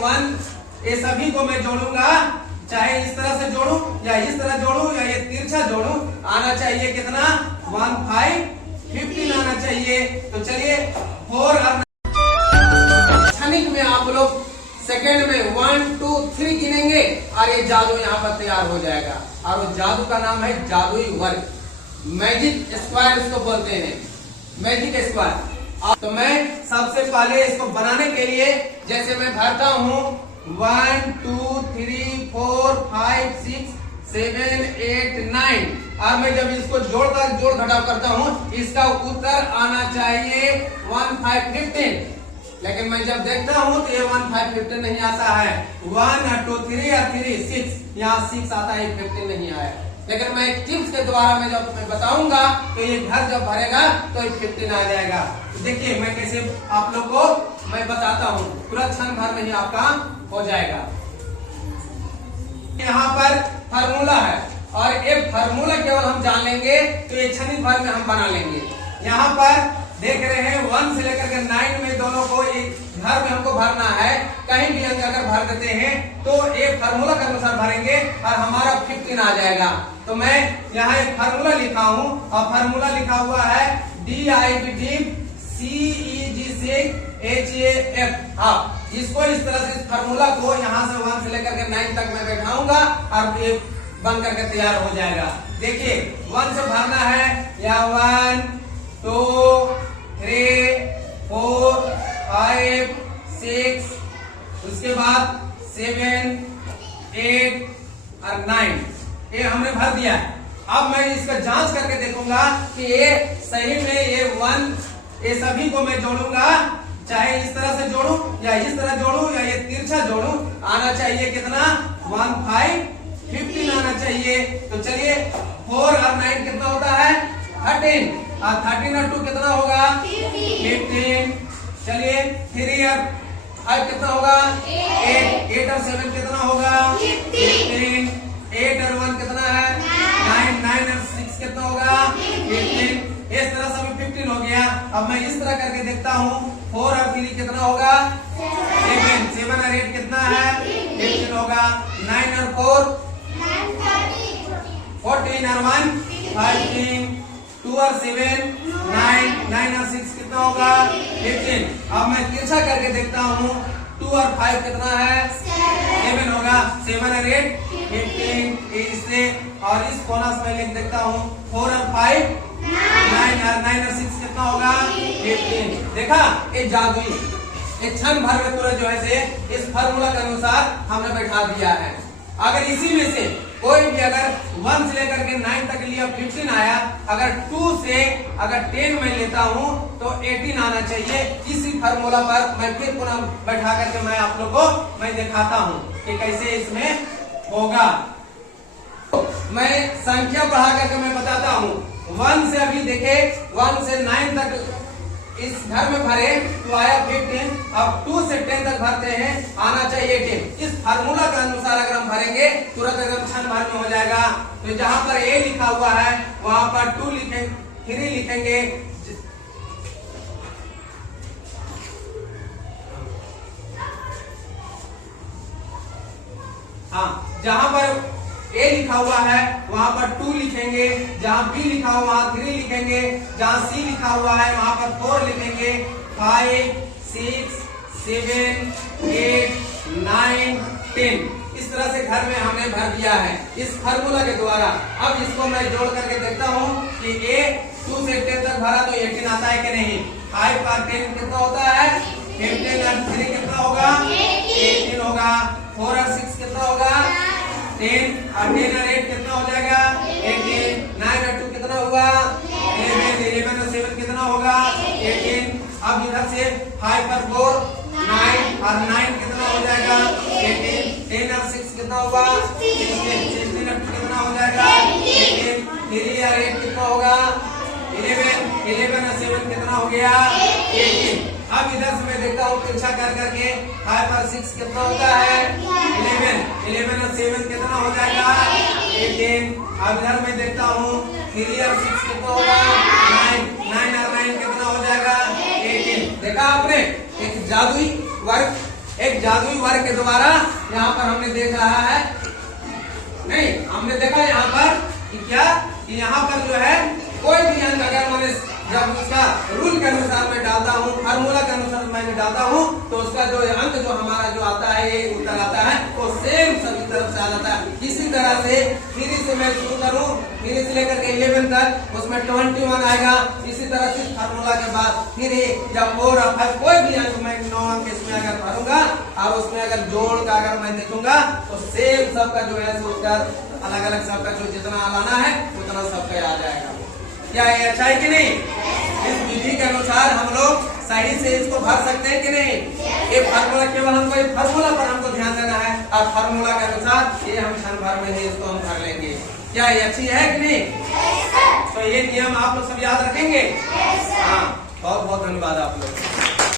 One, ये सभी को मैं जोड़ूंगा, चाहे इस तरह से जोड़ूं या इस तरह जोड़ूं या ये तिरछा जोड़ूं, आना चाहिए कितना 1515 आना चाहिए। तो चलिए 4 और क्षणिक में आप लोग सेकेंड में 1 2 3 गिनेंगे और ये जादू यहाँ पर तैयार हो जाएगा। और वो जादू का नाम है जादुई वर्ग, मैजिक स्क्वायर इसको बोलते हैं, मैजिक स्क्वायर। तो मैं सबसे पहले इसको बनाने के लिए जैसे मैं भरता हूँ 1 2 3 4 5 6 7 8 9 और मैं जब इसको जोड़ घटाव करता हूँ इसका उत्तर आना चाहिए 1515। लेकिन मैं जब देखता हूँ तो ये 1515 नहीं आता है। 1 2 3 और 3 6, यहाँ 6 आता है, 15 नहीं आया। लेकिन मैं टिप्स के द्वारा मैं जब मैं बताऊंगा तो ये घर जब भरेगा तो ये 15 आ जाएगा। तो देखिए मैं कैसे आप लोग को मैं बताता हूँ, तुरंत क्षण भर में ही आपका हो जाएगा। यहाँ पर फार्मूला है और ये फार्मूला केवल हम जान लेंगे तो ये क्षणिक भर में हम बना लेंगे। यहाँ पर देख रहे हैं 1 से लेकर के 9 में दोनों को एक घर में हमको भरना है। कहीं भी अंक अगर भर देते हैं तो एक फार्मूला के अनुसार भरेंगे और हमारा 15 आ जाएगा। तो मैं यहाँ एक फार्मूला लिखा हूँ और फार्मूला लिखा हुआ है DIVDCEG6HAF। इसको इस तरह से इस फार्मूला को यहाँ से 1 से लेकर के 9 तक मैं बैठाऊंगा और ये बन करके तैयार हो जाएगा। देखिए 1 से भरना है या 1 2 3 4 5 6, उसके बाद 7 8 और 9, ये हमने भर दिया है। अब मैं इसका जांच करके देखूंगा कि ये सही में ये 1, ये सभी को मैं जोड़ूंगा, चाहे इस तरह से जोड़ूं या इस तरह जोड़ूं या ये तिरछा जोड़ूं, आना चाहिए कितना 1515 आना चाहिए। तो चलिए 4 और 9 कितना होता है 13 और 13 और 2 कितना होगा 15। चलिए 3 और 5 कितना होगा 8, 8 और 7 कितना होगा 15, 8 और 1 कितना है 9, 9 और 6 कितना होगा 15। इस तरह से 15 हो गया। अब मैं इस तरह करके देखता हूँ 4 और 3 कितना होगा 7, 7 और 8 कितना है 15 होगा। 9 और 4 14 और 1 15, 2 और 7 9, 9 और 6 कितना होगा 15। अब मैं तिरछा करके देखता हूँ 2 और 5 कितना है 7 होगा। 7 और 8 15, इससे और इस कोना से मैं लिख देखता हूँ 4 और 5 9 और 9 और 6 कितना होगा 15। देखा ये जादुई एक क्षण भर में तुरंत जो है से इस फार्मूला के अनुसार हमने बैठा दिया है। अगर इसी में से कोई भी अगर 1 से लेकर के 9 तक लिया 15 आया, अगर 2 से अगर 10 में लेता हूँ तो 18 आना चाहिए। इसी फार्मूला पर मैं फिर पुनः बैठा करके मैं आप लोग को मैं दिखाता हूँ कि कैसे इसमें होगा। मैं संख्या बढ़ा करके मैं बताता हूँ। 1 से अभी देखे 1 से 9 तक इस घर में भरे तो आया 15। अब 2 से 10 तक भरते हैं, आना चाहिए 10। इस फार्मूला के अनुसार अगर हम भरेंगे तुरंत एकदम क्षण भर में हो जाएगा। तो जहां पर A लिखा हुआ है वहां पर 2 लिखेंगे, 3 लिखेंगे। हाँ, जहां पर A लिखा हुआ है वहां पर 2 लिखेंगे, जहां B लिखा हुआ वहां 3 लिखेंगे, जहां C लिखा हुआ है वहां पर 4 लिखेंगे। 5 6 7 8 9 10 इस तरह से घर में हमने भर दिया है इस फार्मूला के द्वारा। अब इसको मैं जोड़ करके देखता हूँ कि A 2 से 10 तक भरा तो 18 आता है कि नहीं। 5 का 10 कितना होता है 15 और 3 कितना होगा 18 होगा। 4 और 6 कितना होगा 10 और 10 और 8 कितना हो जाएगा 18। 9 और 2 कितना होगा 11, 11 और 7 कितना होगा 18। अब इधर से 5 और 4 9 और 9 कितना हो जाएगा 18। 10 और 6 कितना होगा 16, 16 और 2 कितना हो जाएगा 18। 3 और 8 कितना होगा 11, 11 और 7 कितना हो गया 18। अब इधर से मैं देखता हूँ तिरछा कर करके 5 और 6 कितना होता है 11, 11 और 7 कितना हो जाएगा 18। अब इधर मैं देखता हूँ 3 और 6 कितना होगा 9, 9 और 9 कितना हो जाएगा 18। देखा आपने एक जादुई वर्ग एक जादुई वर्ग के द्वारा यहाँ पर हमने देख रहा है, नहीं हमने देखा यहाँ पर कि क्या कि यहाँ पर जो है कोई भी अंक अगर मैंने जब उसका रूल के अनुसार मैं डालता हूँ, फार्मूला के अनुसार मैं डालता हूँ, तो उसका जो अंक जो हमारा जो आता है, ये उत्तर आता है, वो सेम सभी तरफ से आ जाता है। इसी तरह से फिर से मैं शुरू करूँ, फिर से लेकर के 11 तक उसमें 21 आएगा। इसी तरह से फार्मूला के बाद फिर जब 4 और 5 कोई भी अंक मैं 9 अंक इसमें अगर भरूंगा और उसमें अगर जोड़ का अगर मैं देखूंगा तो सेम सबका जो है उत्तर अलग अलग सबका जो जितना लाना है उतना सबका आ जाएगा। क्या ये अच्छा है कि नहीं? इस विधि के अनुसार हम लोग सही से इसको भर सकते हैं कि नहीं? ये फार्मूला केवल हमको ये फार्मूला पर हमको ध्यान देना है और फार्मूला के अनुसार ये हम क्षण भर में ही इसको हम भर लेंगे। क्या ये अच्छी है कि नहीं? तो ये नियम आप लोग सब याद रखेंगे। हाँ, बहुत बहुत धन्यवाद आप लोग।